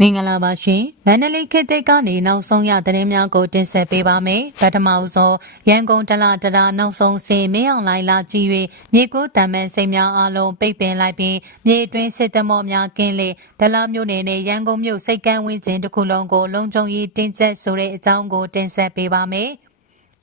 မင်္ဂလာပါရှင်မန္တလေးခေတ်သစ်ကနေနောက်ဆုံးရသတင်းများကိုတင်ဆက်ပေးပါမယ်ပထမဦးဆုံးရန်ကုန်တလတရာနောက်ဆုံးစင်မင်းအောင်လိုင်းလာကြည့်၍မြေကိုတံမန်စိတ်များအလုံးပိတ်ပင်လိုက်ပြီးမြေအတွင်းစစ်တမောများကင်းလေဒလမျိုးနယ်နဲ့ရန်ကုန်မြို့စိတ်ကမ်းဝင်းကျင်တစ်ခုလုံးကိုလုံခြုံရေးတင်းကျပ်ဆိုတဲ့အကြောင်းကိုတင်ဆက်ပေးပါမယ်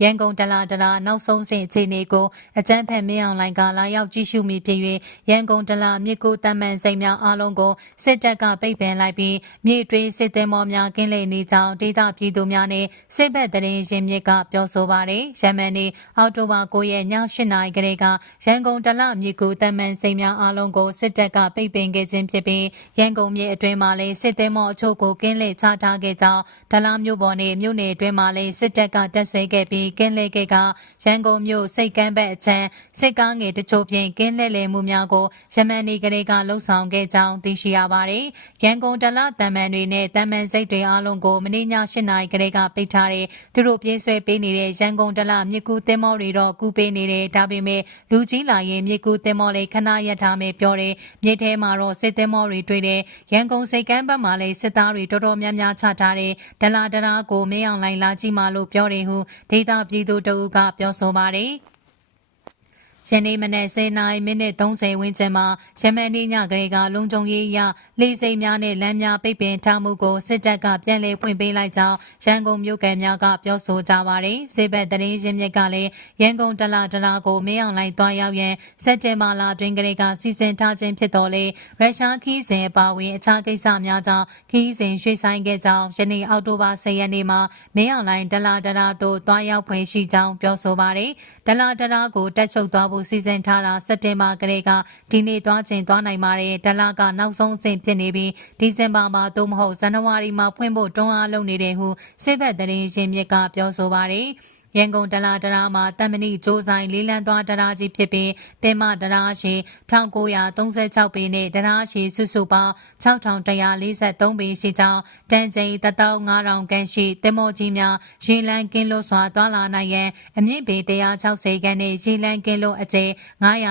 ရန်ကုန်တလာတရာနောက်ဆုံးစဉ်အခြေအနေကိုအကြမ်းဖက်မင်းအောင်လိုင်ကလာရောက်ကြည့်ရှုမိဖြစ်၍ရန်ကုန်တလာမြစ်ကိုတမန်စိန်များအားလုံးကိုစစ်တပ်ကပိတ်ပင်လိုက်ပြီးမြေတွင်းစစ်သည်မော်များကင်းလေနေကြောင်းဒေသပြည်သူများနဲ့စစ်ဘက်တရင်ရင်မြစ်ကပြောဆိုပါတယ်။ရမန်နေ့အောက်တိုဘာ9ရက်ည8နာရီကလေးကရန်ကုန်တလမြစ်ကိုတမန်စိန်များအားလုံးကိုစစ်တပ်ကပိတ်ပင်ခဲ့ခြင်းဖြစ်ပြီးရန်ကုန်မြေအတွင်းမှာလည်းစစ်သည်မော်အချို့ကိုကင်းလေချထားခဲ့ကြောင်းဒလမျိုးပေါ်နဲ့မြို့နယ်အတွင်းမှာလည်းစစ်တပ်ကတပ်ဆွဲခဲ့ပြီးကင်းလဲကိတ်ကရန်ကုန်မြို့စိတ်ကမ်းဘက်အချမ်းစစ်ကားငယ်တချို့ဖြင့်ကင်းလဲလဲမှုများကိုယမန်နီကလေးကလှုပ်ဆောင်ခဲ့ကြောင်းသိရှိရပါတယ်။ရန်ကုန်တလတံမန်တွေနဲ့တံမန်စိတ်တွေအားလုံးကိုမနေ့ည၈နာရီကလေးကပိတ်ထားတဲ့သူတို့ပြေးဆွဲပေးနေတဲ့ရန်ကုန်တလမြစ်ကူးသင်းမောတွေတော့ကူပေးနေတယ်ဒါပေမဲ့လူကြီးလာရင်မြစ်ကူးသင်းမောလေးခဏရပ်ထားမယ်ပြောတယ်မြစ်ထဲမှာတော့စစ်သင်းမောတွေတွေ့တယ်ရန်ကုန်စိတ်ကမ်းဘက်မှာလည်းစစ်သားတွေတော်တော်များများချထားတယ်ဒလာဒရာကိုမင်းအောင်လိုင်လာကြည့်မှလို့ပြောတယ်ဟုဒေတာပြည်သူတအုပ်ကပြောဆိုပါတယ်။ ယနေ့မနေ့10နာရီမိနစ်30ဝန်းကျင်မှာယမန်နေ့ညကလေးကလုံခြုံရေးအရလေစိတ်များနဲ့လမ်းများပိတ်ပင်ထားမှုကိုစစ်တပ်ကပြန်လည်ဖွင့်ပေးလိုက်ကြောင်းရန်ကုန်မြို့ကန်များကပြောဆိုကြပါတယ်။စစ်ဘက်တရင်ရင်းမြစ်ကလည်းရန်ကုန်တလာတလာကိုမင်းအောင်လိုက်သွားရောက်ရန်စက်တင်ဘာလအတွင်းကလေးကစီစဉ်ထားခြင်းဖြစ်တော်လေရုရှားခီးစဉ်အပါအဝင်အခြားကိစ္စများကြောင့်ခီးစဉ်ရွှေ့ဆိုင်ခဲ့ကြောင်းယနေ့အောက်တိုဘာ10ရက်နေ့မှာမင်းအောင်လိုက်တလာတလာသို့သွားရောက်ဖွင့်ရှိကြောင်းပြောဆိုပါတယ်။ ဒလာတရာကိုတက်ချုပ်သွားဖို့စီစဉ်ထားတာစက်တင်ဘာကလေးကဒီနေ့သွားချိန်သွားနိုင်ပါတယ်ဒလာကနောက်ဆုံးအဆင့်ဖြစ်နေပြီးဒီဇင်ဘာမှာသို့မဟုတ်ဇန်နဝါရီမှာဖွင့်ဖို့တွန်းအားလုပ်နေတယ်ဟုစစ်ဘက်သတင်းရှင်မြစ်ကပြောဆိုပါတယ်။ ရန်ကုန်တလာတရာမှာတမ္မဏိကျိုးဆိုင်လေးလန်းသွားတရာကြီးဖြစ်ပြီးပင်မတရာရှိ1936ပေနဲ့တရာရှိစုစုပေါင်း6143ပေရှိကြောင်းတန်ချိန်15000ခန့်ရှိတင်မောကြီးများရေလန်းကင်းလို့စွာသွားလာနိုင်ရန်အမြင့်ပေ160ခန့်နဲ့ရေလန်းကင်းလို့အကျယ်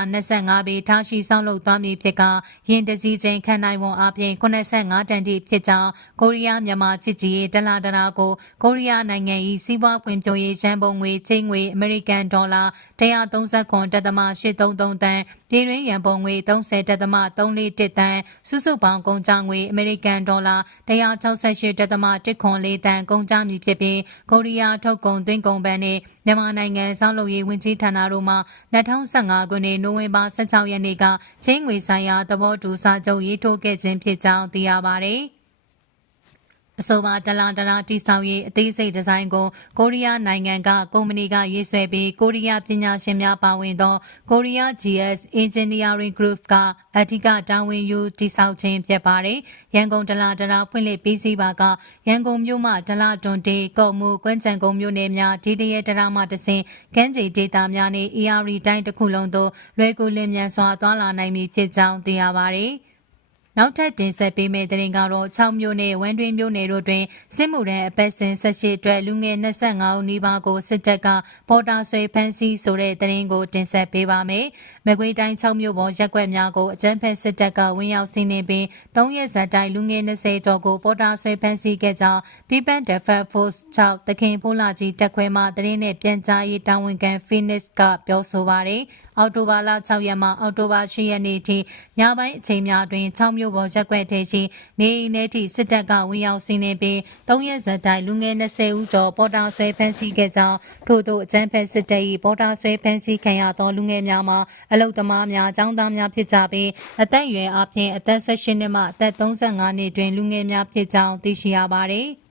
925ပေထားရှိဆောက်လုပ်သွားမည်ဖြစ်ကရင်တစည်းချင်းခန့်နိုင်ဝန်အပြင်85တန်တိဖြစ်ကြောင်းကိုရီးယားမြန်မာချစ်ကြည်ရေးတလာတရာကိုကိုရီးယားနိုင်ငံ၏စီးပွားဖွံ့ဖြိုးရေးရန်ပုံငွေချင်းငွေအမေရိကန်ဒေါ်လာ139.833တန်ပြည်တွင်းရန်ပုံငွေ30.341တန်စုစုပေါင်းကုန်ကျငွေအမေရိကန်ဒေါ်လာ168.1ခွန်4တန်ကုန်ကျမည်ဖြစ်ပြီးကိုရီးယားထုတ်ကုန်သွင်းကုန်ဘဏ်နဲ့မြန်မာနိုင်ငံစောင့်လုပ်ရေးဝန်ကြီးဌာနတို့မှ2015ခုနှစ်နိုဝင်ဘာ16ရက်နေ့ကချင်းငွေဆိုင်ရာသဘောတူစာချုပ်ရေးထိုးခဲ့ခြင်းဖြစ်ကြောင်းသိရပါတယ်။ အဆိုပါတလာတလာတိဆောက်ရေးအသေးစိတ်ဒီဇိုင်းကိုကိုရီးယားနိုင်ငံကကုမ္ပဏီကရေးဆွဲပြီးကိုရီးယားပညာရှင်များပါဝင်သောကိုရီးယား GS Engineering Group ကအဓိကတာဝန်ယူတိဆောက်ခြင်းဖြစ်ပါတယ်။ရန်ကုန်တလာတလာဖွင့်လှစ်ပြီးစီးပါကရန်ကုန်မြို့မှတလာတွန်တေကော့မှုကွမ်းချံကုန်းမြို့နယ်များဒီတရဲတရာမှတဆင်ကမ်းခြေဒေသများနဲ့ ERD တိုင်းတစ်ခုလုံးသို့လွယ်ကူလင်မြန်စွာသွားလာနိုင်မည်ဖြစ်ကြောင်းသိရပါတယ်။ နောက်ထပ်တင်ဆက်ပေးမယ့်သတင်းကတော့6မြို့နယ်ဝမ်းတွင်းမြို့နယ်တို့တွင်စစ်မှုထမ်းအပတ်စဉ်18အတွက်လူငယ်25ဦးနီးပါးကိုစစ်တပ်ကပေါ်တာဆွဲဖမ်းဆီးဆိုတဲ့သတင်းကိုတင်ဆက်ပေးပါမယ်။မကွေးတိုင်း6မြို့ပေါ်ရက်ကွက်များကိုအကြမ်းဖက်စစ်တပ်ကဝင်ရောက်စီးနင်းပြီး3ရက်ဇက်တိုင်လူငယ်20ကျော်ကိုပေါ်တာဆွဲဖမ်းဆီးခဲ့ကြောင်း People Defense Force 6တခင်ဖိုးလာကြီးတက်ခွဲမှသတင်းနဲ့ပြန်ကြားရေးတာဝန်ခံ Phoenix ကပြောဆိုပါတယ်။ အောက်တိုဘာလ6ရက်မှအောက်တိုဘာ10ရက်နေ့ထိညပိုင်းအချိန်များတွင်6မြို့ပေါ်ရက်ွက်ထဲရှိနေအိမ်ထဲထိစစ်တပ်ကဝင်ရောက်စီးနင်းပြီး3ရက်ဇက်တိုင်လူငယ်20ဦးကျော်ပေါ်တာဆွဲဖမ်းဆီးခဲ့ကြောင်းထို့သောအကြမ်းဖက်စစ်တပ်၏ပေါ်တာဆွဲဖမ်းဆီးခံရသောလူငယ်များမှာအလုသမားများအကြောင်းသားများဖြစ်ကြပြီးအသက်အရွယ်အပြင်အသက်18နှစ်မှအသက်35နှစ်တွင်လူငယ်များဖြစ်ကြောင်းသိရှိရပါသည်။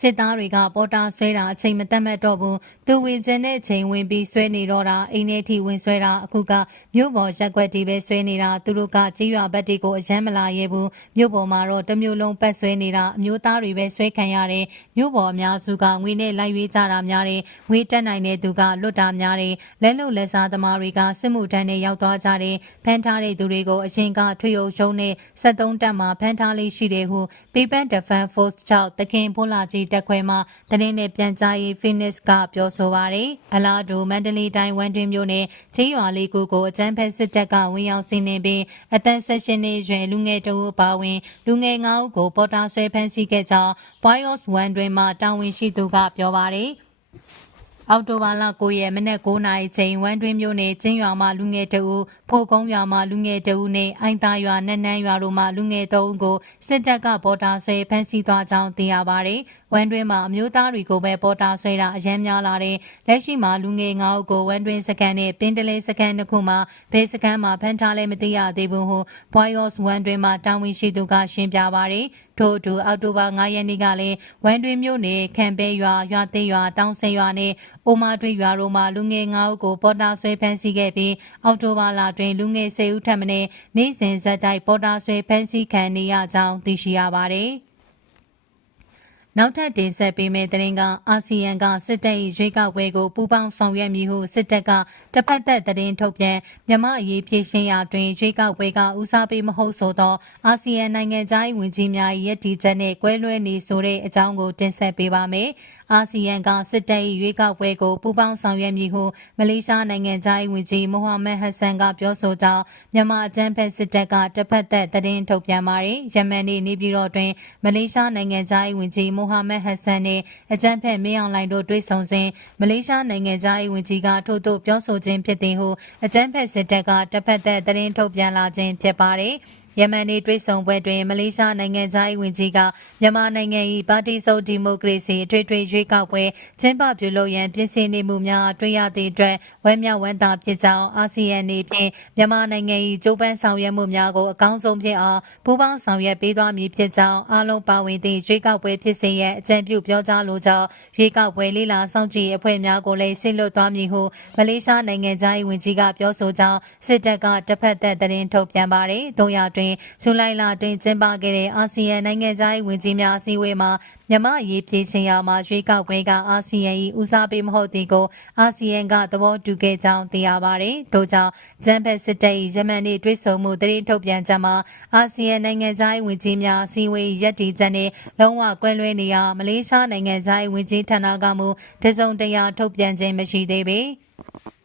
စစ်သားတွေကပေါ်တာဆွဲတာအချိန်မတတ်မှတ်တော့ဘူးသူဝင်ကျင်တဲ့အချိန်ဝင်ပြီးဆွဲနေတော့တာအိမ်ထဲထိဝင်ဆွဲတာအခုကမြို့ပေါ်ရက်ွက်တီပဲဆွဲနေတာသူတို့ကကြီးရွာဘက်တီကိုအယမ်းမလာရဲဘူးမြို့ပေါ်မှာတော့တမျိုးလုံးပတ်ဆွဲနေတာအမျိုးသားတွေပဲဆွဲခံရတယ်မြို့ပေါ်အများစုကငွေနဲ့လိုက်ရွေးကြတာများတယ်ငွေတက်နိုင်တဲ့သူကလွတ်တာများတယ်လက်လုံလက်စားသမားတွေကစစ်မှုထမ်းနဲ့ရောက်သွားကြတယ်ဖမ်းထားတဲ့သူတွေကိုအရင်ကထွေအုပ်ရှုံးနဲ့73တက်မှာဖမ်းထားလေးရှိတယ်ဟု People Defense Force 6တခင်ဖိုးလာကြီးတက်ခွဲမှသတင်းနဲ့ပြန်ကြားရေး Phoenix ကပြောဆိုပါရယ်အလားတူမန္တလေးတိုင်းဝန်တွင်မြို့နယ်ချေးရွာလေးခုကိုအကြမ်းဖက်စစ်တပ်ကဝင်ရောက်စီးနင်းပြီးအသက်16နှစ်အရွယ်လူငယ်တဦးပါဝင်လူငယ်9ဦးကိုပေါ်တာဆွဲဖမ်းဆီးခဲ့ကြောင်း Boyos 1တွင်မှတာဝန်ရှိသူကပြောပါရယ်အောက်တိုဘာလ9ရက်မနက်9:00နာရီချိန်ဝမ်တွင်းမြို့နယ်ကျင်းရွာမှာလူငယ်တအူဖိုကုန်းရွာမှာလူငယ်တအူနဲ့အိုင်သားရွာနန်းနန်းရွာတို့မှာလူငယ်3ဦးကိုစစ်တပ်ကပေါ်တာဆွဲဖမ်းဆီးသွားကြောင်းသိရပါတယ်။ဝမ်တွင်းမှာအမျိုးသားတွေကိုပဲပေါ်တာဆွဲတာအရန်များလာတဲ့လက်ရှိမှာလူငယ်9ဦးကိုဝမ်တွင်းစကန်နဲ့ပင်တလဲစကန်တစ်ခုမှာဘေးစကန်မှာဖမ်းထားလဲမသိရသေးဘူးဟု Boyos ဝမ်တွင်းမှာတာဝန်ရှိသူကရှင်းပြပါတယ်။ထို့အတူအောက်တိုဘာ9ရက်နေ့ကလည်းဝမ်တွင်းမြို့နယ်ခံပဲရွာရွာသေးရွာတောင်ဆင်ရွာနဲ့အိုမာထွေရွာတို့မှာလူငယ်9ဦးကိုပေါ်တာဆွဲဖမ်းဆီးခဲ့ပြီးအောက်တိုဘာလတွင်လူငယ်10ဦးထပ်မံနေ့စဉ်ဇက်တိုက်ပေါ်တာဆွဲဖမ်းဆီးခံနေရကြောင်းသိရှိရပါတယ်။ နောက်ထပ်တင်ဆက်ပေးမယ့်သတင်းကအာဆီယံကစစ်တပ်၏ရွေးကောက်ပွဲကိုပူးပေါင်းဆောင်ရွက်မည်ဟုစစ်တပ်ကတစ်ဖက်သက်သတင်းထုတ်ပြန်မြမအရေးဖြည့်ရှင်းရာတွင်ရွေးကောက်ပွဲကဦးစားပေးမဟုတ်ဆိုသောအာဆီယံနိုင်ငံသား၏ဝန်ကြီးများ၏ရည်တည်ချက်နှင့်ကွဲလွဲနေဆိုတဲ့အကြောင်းကိုတင်ဆက်ပေးပါမယ်။အာဆီယံကစစ်တပ်၏ရွေးကောက်ပွဲကိုပူးပေါင်းဆောင်ရွက်မည်ဟုမလေးရှားနိုင်ငံသား၏ဝန်ကြီးမိုဟာမက်ဟတ်ဆန်ကပြောဆိုကြောင်းမြန်မာအကြမ်းဖက်စစ်တပ်ကတစ်ဖက်သက်သတင်းထုတ်ပြန်ပါတယ်။ယမန်နေ့နေပြည်တော်တွင်မလေးရှားနိုင်ငံသား၏ဝန်ကြီးမိုဟာမက်ဟတ်ဆန်နှင့်အကြမ်းဖက်မင်းအောင်လှိုင်တို့တွေ့ဆုံစဉ်မလေးရှားနိုင်ငံသား၏ဝန်ကြီးကထို့သို့ပြောဆိုခြင်းဖြစ်သည်ဟုအကြမ်းဖက်စစ်တပ်ကတစ်ဖက်သက်သတင်းထုတ်ပြန်လာခြင်းဖြစ်ပါတယ်။ ယမန်နေ့တွေ့ဆုံပွဲတွင်မလေးရှားနိုင်ငံသား၏ဝန်ကြီးကမြန်မာနိုင်ငံ၏ပါတီစုံဒီမိုကရေစီအထွေထွေရွေးကောက်ပွဲကျင်းပပြုလုပ်ရန်ပြင်ဆင်နေမှုများတွေ့ရသည့်အတွက်ဝမ်းမြောက်ဝမ်းသာဖြစ်ကြောင်းအာဆီယံနေဖြင့်မြန်မာနိုင်ငံ၏ကြိုးပမ်းဆောင်ရွက်မှုများကိုအကောင်းဆုံးဖြစ်အောင်ပူးပေါင်းဆောင်ရွက်ပေးသွားမည်ဖြစ်ကြောင်းအားလုံးပါဝင်သည့်ရွေးကောက်ပွဲဖြစ်စဉ်ရဲ့အကြံပြုပြောကြားလိုကြောင်းရွေးကောက်ပွဲလေးလာစောင့်ကြည့်အဖွဲ့များကိုလည်းဆင့်လွှတ်သွားမည်ဟုမလေးရှားနိုင်ငံသား၏ဝန်ကြီးကပြောဆိုကြောင်းစစ်တပ်ကတစ်ဖက်သက်သတင်းထုတ်ပြန်ပါတယ်။တို့ရတွင်ဇူလိုင်လတွင်ကျင်းပခဲ့တဲ့အာဆီယံနိုင်ငံသား၏ဝန်ကြီးများအစည်းအဝေးမှာမြန်မာအရေးပြည်ချင်းရာမှာရွေးကောက်ပွဲကအာဆီယံ၏ဦးစားပေးမဟုတ်သည်ကိုအာဆီယံကသဘောတူခဲ့ကြောင်းသိရပါတယ်။ထို့ကြောင့်ဂျမ်ဘက်စစ်တပ်၏ယမန်နေ့တွေ့ဆုံမှုသတင်းထုတ်ပြန်ချက်မှာအာဆီယံနိုင်ငံသား၏ဝန်ကြီးများအစည်းအဝေးရပ်တည်ချက်နှင့်လုံးဝကွဲလွဲနေရာမလေးရှားနိုင်ငံသား၏ဝန်ကြီးဌာနကမူတစုံတရာထုတ်ပြန်ခြင်းမရှိသေးပေ။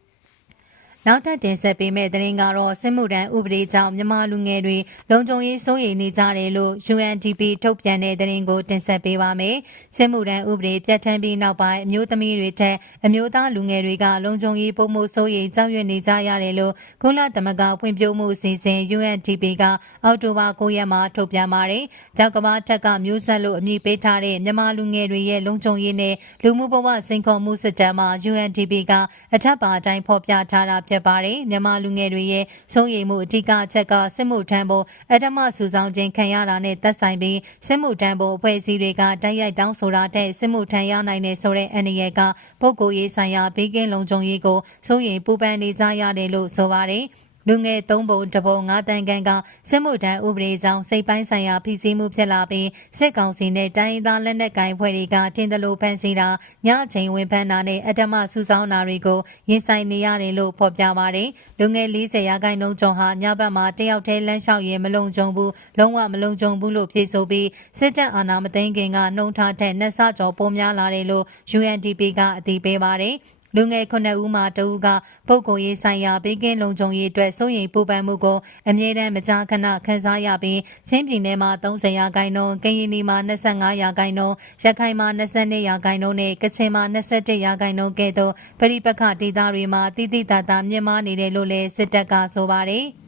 နောက်ထပ်တင်ဆက်ပေးမယ့်သတင်းကတော့စစ်မှုထမ်းဥပဒေကြောင့်မြန်မာလူငယ်တွေလုံခြုံရေးစိုးရိမ်နေကြတယ်လို့ UNDP ထုတ်ပြန်တဲ့သတင်းကိုတင်ဆက်ပေးပါမယ်။စစ်မှုထမ်းဥပဒေပြဋ္ဌာန်းပြီးနောက်ပိုင်းအမျိုးသမီးတွေထက်အမျိုးသားလူငယ်တွေကလုံခြုံရေးပုံမှုစိုးရိမ်ကြောက်ရွံ့နေကြရတယ်လို့ကုလသမဂ္ဂဖွံ့ဖြိုးမှုအစီအစဉ် UNDP ကအောက်တိုဘာ9ရက်မှာထုတ်ပြန်ပါတယ်။ကြောက်ကမထက်ကမျိုးဆက်လို့အမည်ပေးထားတဲ့မြန်မာလူငယ်တွေရဲ့လုံခြုံရေးနဲ့လူမှုဘဝစိန်ခေါ်မှုစစ်တမ်းမှာ UNDP ကအထက်ပါအတိုင်းဖော်ပြထားတာဖြစ်ပါတယ်မြန်မာလူငယ်တွေရဲ့ဆုံးရိမ်မှုအဓိကအချက်ကစစ်မှုထမ်းဖို့အထမစုဆောင်ခြင်းခံရတာနဲ့သက်ဆိုင်ပြီးစစ်မှုထမ်းဖို့အဖွဲ့အစည်းတွေကတိုက်ရိုက်တောင်းဆိုတာတဲ့စစ်မှုထမ်းရနိုင်တဲ့ဆိုတဲ့အန္တရာယ်ကပုဂ္ဂိုလ်ရေးဆိုင်ရာဘေးကင်းလုံခြုံရေးကိုစိုးရိမ်ပူပန်နေကြရတယ်လို့ဆိုပါတယ်။ လူငယ်၃ပုံတပုံ၅တန်းကန်ကစစ်မှုထမ်းဥပဒေကြောင့်စိတ်ပိုင်းဆိုင်ရာဖိစီးမှုဖြစ်လာပြီးစစ်ကောင်စီနဲ့တိုင်းရင်းသားလက်နက်ကိုင်ဖွဲ့တွေကတင်တလို့ဖန်ဆီးတာညအချိန်ဝင်ဖမ်းတာနဲ့အတ္တမစုဆောင်းတာတွေကိုရင်ဆိုင်နေရတယ်လို့ဖော်ပြပါတယ်။လူငယ်40ရာခိုင်နှုန်းကျော်ဟာညဘက်မှာတယောက်တည်းလမ်းလျှောက်ရင်မလုံခြုံဘူးလုံးဝမလုံခြုံဘူးလို့ဖြေဆိုပြီးစစ်တပ်အာဏာမသိမ်းခင်ကနှုံထားတဲ့နှက်ဆကျော်ပိုများလာတယ်လို့ UNDP ကအတည်ပြုပါတယ်။ လူငယ်9ဦးမှတဦးကပုဂ္ဂိုလ်ရေးဆိုင်ရာဘေးကင်းလုံခြုံရေးအတွက်စိုးရိမ်ပူပန်မှုကိုအမြဲတမ်းမကြာခဏခံစားရပြီးချင်းပြည်နယ်မှာ30ရာခိုင်နှုန်း၊ကရင်ပြည်မှာ25ရာခိုင်နှုန်း၊ရခိုင်မှာ22ရာခိုင်နှုန်းနဲ့ကချင်မှာ21ရာခိုင်နှုန်းကဲ့သို့ပရိပခဒေသတွေမှာတိတိတသာမြင့်မားနေတယ်လို့လည်းစစ်တပ်ကဆိုပါတယ်။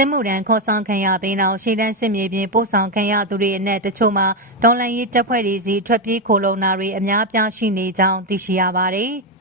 စစ်မှုထမ်းခေါ်ဆောင်ခံရပြီးနောက်ရှေ့တန်းစစ်မြေပြင်ပို့ဆောင်ခံရသူတွေအနက်တချို့မှာဒေါ်လန်ရေးတပ်ဖွဲ့တွေစီထွက်ပြေးခိုလုံတာတွေအများပြားရှိနေကြောင်းသိရှိရပါတယ်။